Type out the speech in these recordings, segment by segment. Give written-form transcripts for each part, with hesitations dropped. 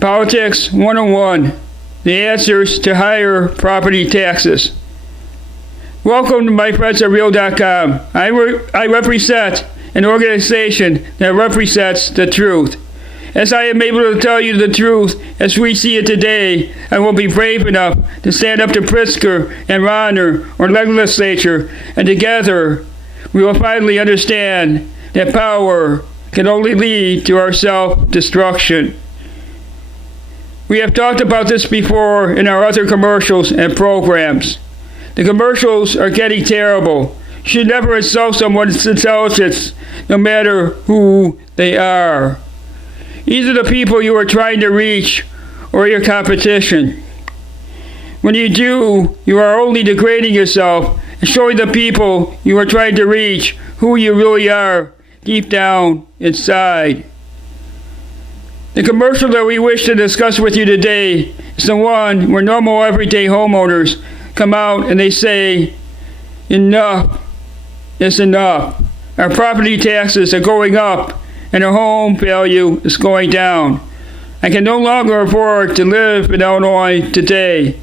Politics 101, the answers to higher property taxes. Welcome to my friends at Real.com. I represent an organization that represents the truth. As I am able to tell you the truth as we see it today, I will be brave enough to stand up to Pritzker and Rauner or legislature, and together we will finally understand that power can only lead to our self-destruction. We have talked about this before in our other commercials and programs. The commercials are getting terrible. You should never insult someone's intelligence, no matter who they are. Either the people you are trying to reach or your competition. When you do, you are only degrading yourself and showing the people you are trying to reach who you really are deep down inside. The commercial that we wish to discuss with you today is the one where normal everyday homeowners come out and they say, enough is enough. Our property taxes are going up and our home value is going down. I can no longer afford to live in Illinois today.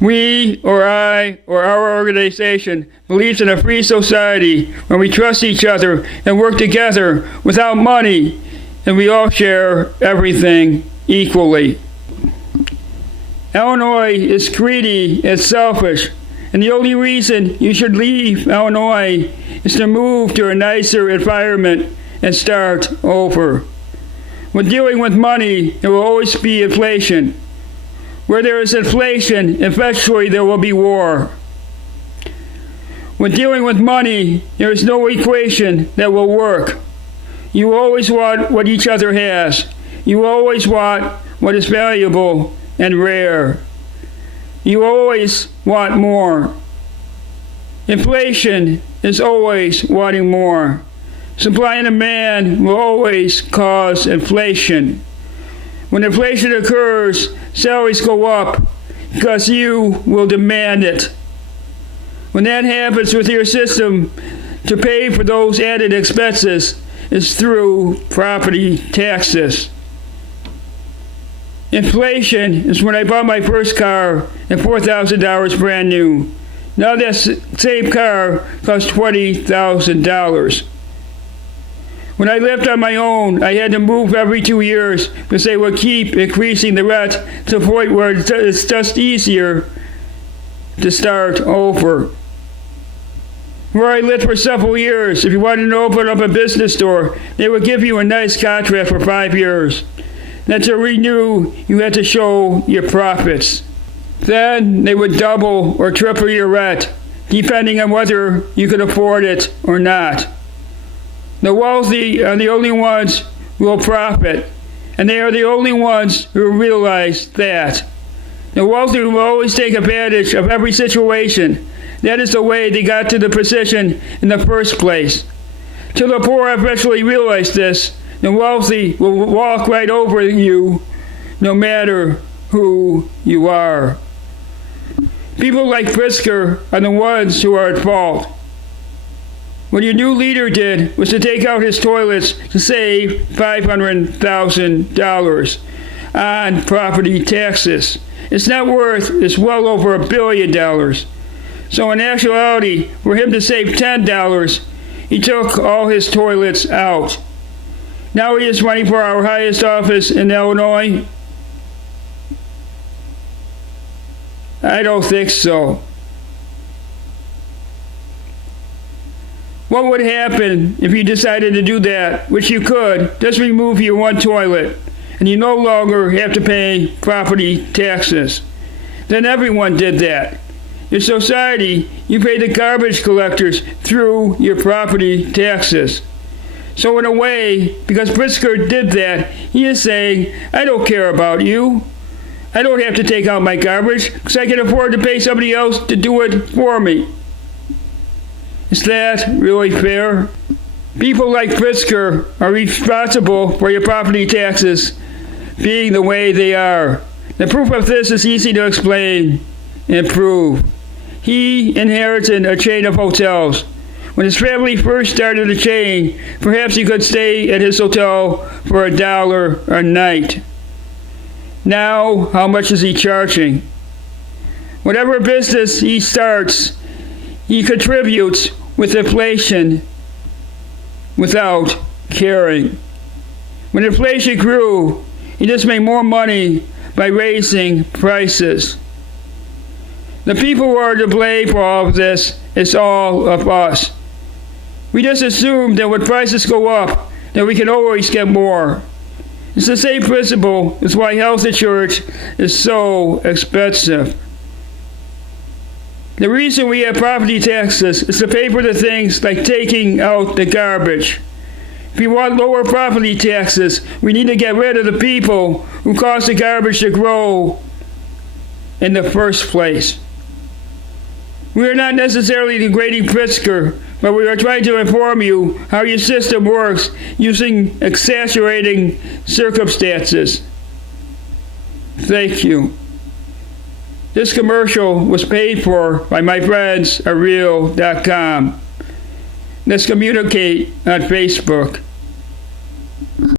We, or I, or our organization, believes in a free society where we trust each other and work together without money, and we all share everything equally. Illinois is greedy and selfish, and the only reason you should leave Illinois is to move to a nicer environment and start over. When dealing with money, there will always be inflation. Where there is inflation, eventually there will be war. When dealing with money, there is no equation that will work. You always want what each other has. You always want what is valuable and rare. You always want more. Inflation is always wanting more. Supply and demand will always cause inflation. When inflation occurs, salaries go up because you will demand it. When that happens with your system, to pay for those added expenses is through property taxes. Inflation is when I bought my first car at $4,000 brand new. Now that same car costs $20,000. When I lived on my own, I had to move every 2 years because they would keep increasing the rent to the point where it's just easier to start over. Where I lived for several years, if you wanted to open up a business store, they would give you a nice contract for 5 years. Then to renew, you had to show your profits. Then they would double or triple your rent, depending on whether you could afford it or not. The wealthy are the only ones who will profit, and they are the only ones who realize that. The wealthy will always take advantage of every situation. That is the way they got to the position in the first place. Till the poor eventually realize this, the wealthy will walk right over you, no matter who you are. People like Pritzker are the ones who are at fault. What your new leader did was to take out his toilets to save $500,000 on property taxes. Its net worth is well over $1 billion. So in actuality, for him to save $10, he took all his toilets out. Now he is running for our highest office in Illinois? I don't think so. What would happen if you decided to do that, which you could, just remove your one toilet, and you no longer have to pay property taxes? Then everyone did that. Your society, you pay the garbage collectors through your property taxes. So in a way, because Pritzker did that, he is saying, I don't care about you. I don't have to take out my garbage because I can afford to pay somebody else to do it for me. Is that really fair? People like Pritzker are responsible for your property taxes being the way they are. The proof of this is easy to explain and prove. He inherited a chain of hotels When his family first started the chain, perhaps he could stay at his hotel for $1 a night. Now, how much is he charging? Whatever business he starts, he contributes with inflation without caring. When inflation grew, he just made more money by raising prices. The people who are to blame for all of this is all of us. We just assume that when prices go up, that we can always get more. It's the same principle as why health insurance is so expensive. The reason we have property taxes is to pay for the things like taking out the garbage. If we want lower property taxes, we need to get rid of the people who cause the garbage to grow in the first place. We are not necessarily degrading Pritzker, but we are trying to inform you how your system works using exaggerating circumstances. Thank you. This commercial was paid for by my friends at Real.com. Let's communicate on Facebook.